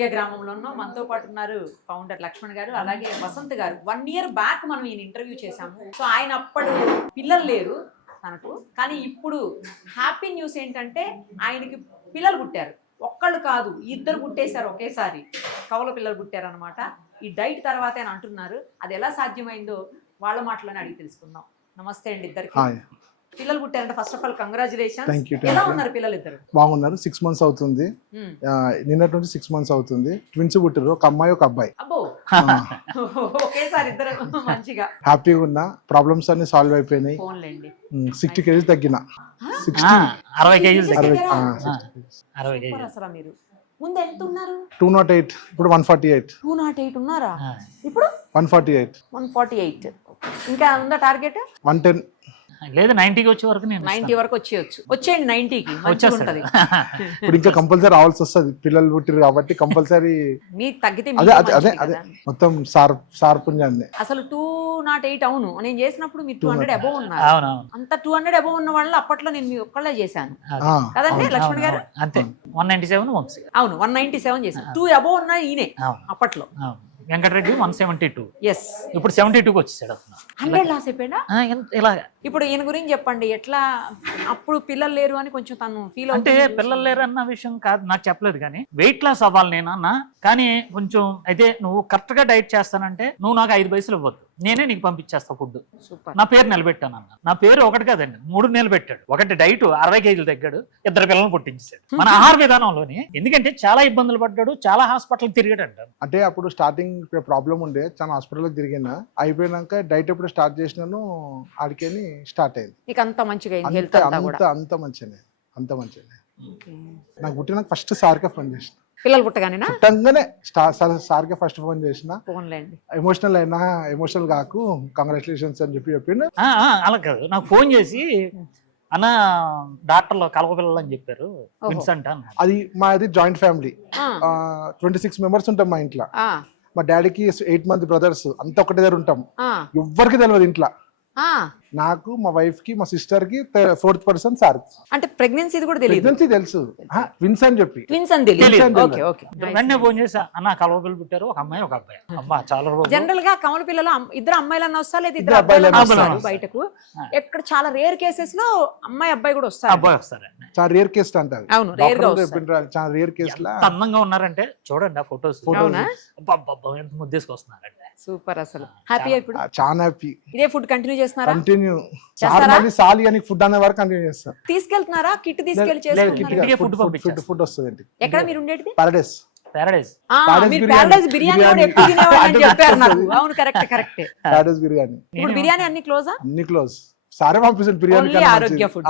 ఆరోగ్య గ్రామంలో ఉన్నాం. మనతో పాటు ఉన్నారు ఫౌండర్ లక్ష్మణ్ గారు, అలాగే వసంత్ గారు. 1 year బ్యాక్ మనం ఈయన ఇంటర్వ్యూ చేశాము. సో ఆయన అప్పుడు పిల్లలు లేరు తనకు, కానీ ఇప్పుడు హ్యాపీ న్యూస్ ఏంటంటే ఆయనకి పిల్లలు పుట్టారు. ఒక్కళ్ళు కాదు, 2 పుట్టేశారు ఒకేసారి. కవల పిల్లలు పుట్టారు అనమాట. ఈ డైట్ తర్వాత అని అంటున్నారు. అది ఎలా సాధ్యమైందో వాళ్ళ మాటలోనే అడిగి తెలుసుకుందాం. నమస్తే అండి ఇద్దరికి. పిల్లలు పుట్టారంటే ఫస్ట్ ఆఫ్ ఆల్ కంగ్రాచులేషన్స్. ఎలా ఉన్నారు పిల్లలు ఇద్దరు? బాగున్నారు. 6 months అవుతుంది. నిన్నటి నుంచి 6 months అవుతుంది. ట్విన్స్ పుట్టారు, ఒక అమ్మాయి ఒక అబ్బాయి. అబ్బో ఒకేసారి ఇద్దరు మంచిగా హ్యాపీగా ఉన్నా. ప్రాబ్లమ్స్ అన్ని సాల్వ్ అయిపోయినాయి. 60 kgs తగ్గిన. 60 kgs అసలు మీరు ముందు ఎంత ఉన్నారు? 208, ఇప్పుడు 148. 208 ఉన్నారా? ఇప్పుడు 148. 148. ఇంకా ఉందా టార్గెట్? 110. లేదు, 90కి వచ్చే వరకు నేను 90 వరకు వచ్చేయండి. 90కి వచ్చేస్తుంది. ఇప్పుడు ఇంకా కంపల్సరీ రావాల్సి వస్తుంది. పిల్లలు పుట్టిరు కాబట్టి కంపల్సరీ మీకు తగ్గితే అదే మొత్తం సార్ పుణ్యాన్ని. అసలు 208 అవును. నేను చేసినప్పుడు మీరు 200 అబోవ్ ఉన్నారు. అంత 200 అబోవ్ ఉన్న వాళ్ళు అప్పట్లో నేను మీ ఒక్కళ్ళే చేశాను కదండి లక్ష్మణ్ గారు? అంతే. 197 అవును, 197 చేశాను. 2 అబోవ్ ఉన్నాయి ఈయనే అప్పట్లో. వెంకటరెడ్డి 172. ఎస్, ఇప్పుడు 72కి వచ్చేసాడు. 100 లాస్ అయిపోయినా. ఇలా ఇప్పుడు ఈయన గురించి చెప్పండి. ఎట్లా అప్పుడు పిల్లలు లేరు అని కొంచెం తను ఫీల్ అంటే పిల్లలు లేరు అన్న విషయం కాదు, నాకు చెప్పలేదు. కానీ వెయిట్ లాస్ అవ్వాలి నేను అన్న. కానీ కొంచెం అయితే నువ్వు కరెక్ట్ గా డైట్ చేస్తానంటే నువ్వు నాకు 5 పైసలు ఇవ్వద్దు, నేనే నీకు పంపించేస్తా ఫుడ్. నా పేరు నిలబెట్టాను అన్న. నా పేరు ఒకటి కాదండి, 3 నిలబెట్టాడు. ఒకటి డైట్ 60 kgs తగ్గాడు, 2 పిల్లలను పుట్టించాడు మన ఆహార విధానంలోని. ఎందుకంటే చాలా ఇబ్బందులు పడ్డాడు, చాలా హాస్పిటల్ తిరిగాడు అంట. అంటే అప్పుడు స్టార్టింగ్ ప్రాబ్లం ఉండే, చాలా హాస్పిటల్ తిరిగినా. అయిపోయినాక డైట్ ఎప్పుడు స్టార్ట్ చేసినాను ఆడికేని స్టార్ట్ అయింది. అంత మంచిగా అంత మంచిగా. నాకు పుట్టినాక ఫస్ట్ సార్కే ఫోన్ చేసిన. పిల్లలు పుట్టగానే సార్కే ఫస్ట్ ఫోన్ చేసిన. ఎమోషనల్ అయినా ఎమోషనల్ కాకు, కంగ్రాచులేషన్స్ అని చెప్పిండు. అలా కాదు, నాకు ఫోన్ చేసి అన్న డాక్టర్లో కలవపిల్లలు అని చెప్పారు, విన్సెంట్ అన్న. అది మాది జాయింట్ ఫ్యామిలీ. 26 members ఉంటాం మా ఇంట్లో. మా డాడీకి 8 మంది బ్రదర్స్, అంత ఒకటి దగ్గర ఉంటాం. ఎవ్వరికి తెలియదు ఇంట్లో. నాకు, మా వైఫ్ కి, మా సిస్టర్ కి 4th person సార్. అంటే ప్రెగ్నెన్సీ కూడా తెలియదు. ప్రెగ్నెన్సీ తెలుసు, ట్విన్స్ అని చెప్పి. వెంటనే ఫోన్ చేసా, అన్న కలవ పిల్లలు పుట్టారు, ఒక అమ్మాయి ఒక అబ్బాయి. అమ్మా చాలా రోజులు. జనరల్ గా కమల పిల్లలు 2 అమ్మాయిలన్నా వస్తారు, లేదా 2 అబ్బాయిలన్నా వస్తారు బయటకు. ఎక్కడ చాలా రేర్ కేసెస్ లో అమ్మాయి అబ్బాయి కూడా వస్తారు. అబ్బాయి వస్తారు. చాలా రేర్ కేసు అంటారు. అవును, రేర్ గా చాలా రేర్ కేసు. అందంగా ఉన్నారంటే చూడండి ఆ ఫొటోస్. ఎంత ముద్దేసుకొస్తున్నారంటే సూపర్. అసలు హ్యాపీ ఇప్పుడు? చాలా హ్యాపీ. ఇదే ఫుడ్ కంటిన్యూ చేస్తున్నారా? కంటిన్యూ. సాలి అని ఫుడ్ అనే వరకు కంటిన్యూ చేస్తారు. తీసుకెళ్తున్నారా? కిట్ తీసుకెళ్లి ఫుడ్ వస్తుంది. ఎక్కడ మీరు ఉండేది? పారడైస్. పారడైస్ బిర్యానీ కూడా ఎక్కువ తినేవాళ్ళని చెప్పారు నాకు. అవును, కరెక్ట్. పారడైస్ బిర్యానీ. ఇప్పుడు బిర్యానీ అన్ని క్లోజా? అన్ని క్లోజ్. సారే పంపిస్తుంది బిర్యానీ. ఆరోగ్య ఫుడ్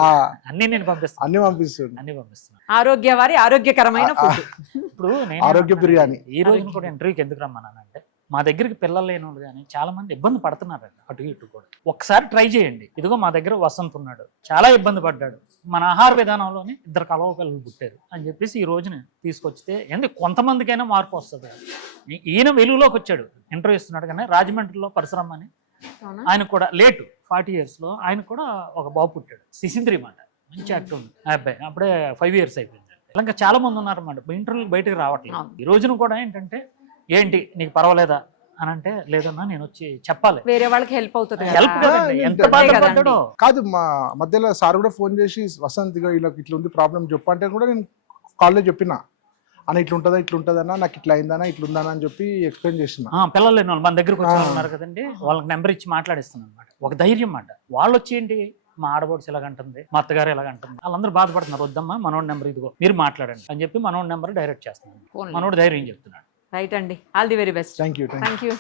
అన్ని నేను పంపిస్తాను. అన్ని పంపిస్తున్నాను. ఆరోగ్య వారి ఆరోగ్యకరమైన ఫుడ్. ఇప్పుడు ఆరోగ్య బిర్యానీ. ఈ రోజు కూడా ఇంటర్వ్యూకి ఎందుకు రమ్మన్నానంటే, మా దగ్గరికి పిల్లలు లేని వాళ్ళు కానీ చాలా మంది ఇబ్బంది పడుతున్నారు అటు ఇటు కూడా. ఒకసారి ట్రై చేయండి. ఇదిగో మా దగ్గర వసంత్ ఉన్నాడు, చాలా ఇబ్బంది పడ్డాడు, మన ఆహార విధానంలోనే 2 కలవ పిల్లలు పుట్టారు అని చెప్పేసి ఈ రోజున తీసుకొచ్చితే ఎందుకు కొంతమందికైనా మార్పు వస్తుంది. ఈయన వెలుగులోకి వచ్చాడు, ఇంటర్వ్యూ ఇస్తున్నాడు. కానీ రాజమండ్రిలో పరశురామ్ అని ఆయన కూడా లేటు 40 years లో ఆయన కూడా ఒక బాబు పుట్టాడు. సిసింద్రి మాట, మంచి యాక్టర్ ఉంది ఆ అబ్బాయి. అప్పుడే 5 years అయిపోయింది. ఇంకా చాలా మంది ఉన్నారన్నమాట. ఇంటర్వ్యూ బయటకు రావట్లేదు. ఈ రోజున కూడా ఏంటంటే, ఏంటి నీకు పర్వాలేదా అని అంటే, లేదన్నా నేను వచ్చి చెప్పాలి, వేరే వాళ్ళకి హెల్ప్ అవుతుంది. హెల్ప్ ఎంత బాధపడ్డాడో కాదు. మా మధ్యలో సార్ కూడా ఫోన్ చేసి, వసంత్ ఇలా ఇట్లా ఉంది ప్రాబ్లం చెప్పు అంటే కూడా నేను కాల్లో చెప్పిన. అని ఇట్లుంటదన్నా, నాకు ఇట్లా అయిందన్నా, ఇట్లుందన్నా అని చెప్పి ఎక్స్ప్లెయిన్ చేసిన. పిల్లలు లేని వాళ్ళు మన దగ్గరకు వచ్చి ఉన్నారు కదండి, వాళ్ళకి నెంబర్ ఇచ్చి మాట్లాడిస్తున్నాను అనమాట. ఒక ధైర్యం మాట. వాళ్ళు వచ్చి ఏంటి, మా ఆడబోడ్స్ ఎలాగంటుంది, మా అత్తగారు ఎలాగంటుంది, వాళ్ళందరూ బాధపడుతున్నారు. వద్దమ్మా మనోడి నెంబర్ ఇదిగో మీరు మాట్లాడండి అని చెప్పి మనోడి నెంబర్ డైరెక్ట్ చేస్తున్నాను. మనోడు ధైర్యం చెప్తున్నాడు. రైట్ అండి. All the very best. Thank you.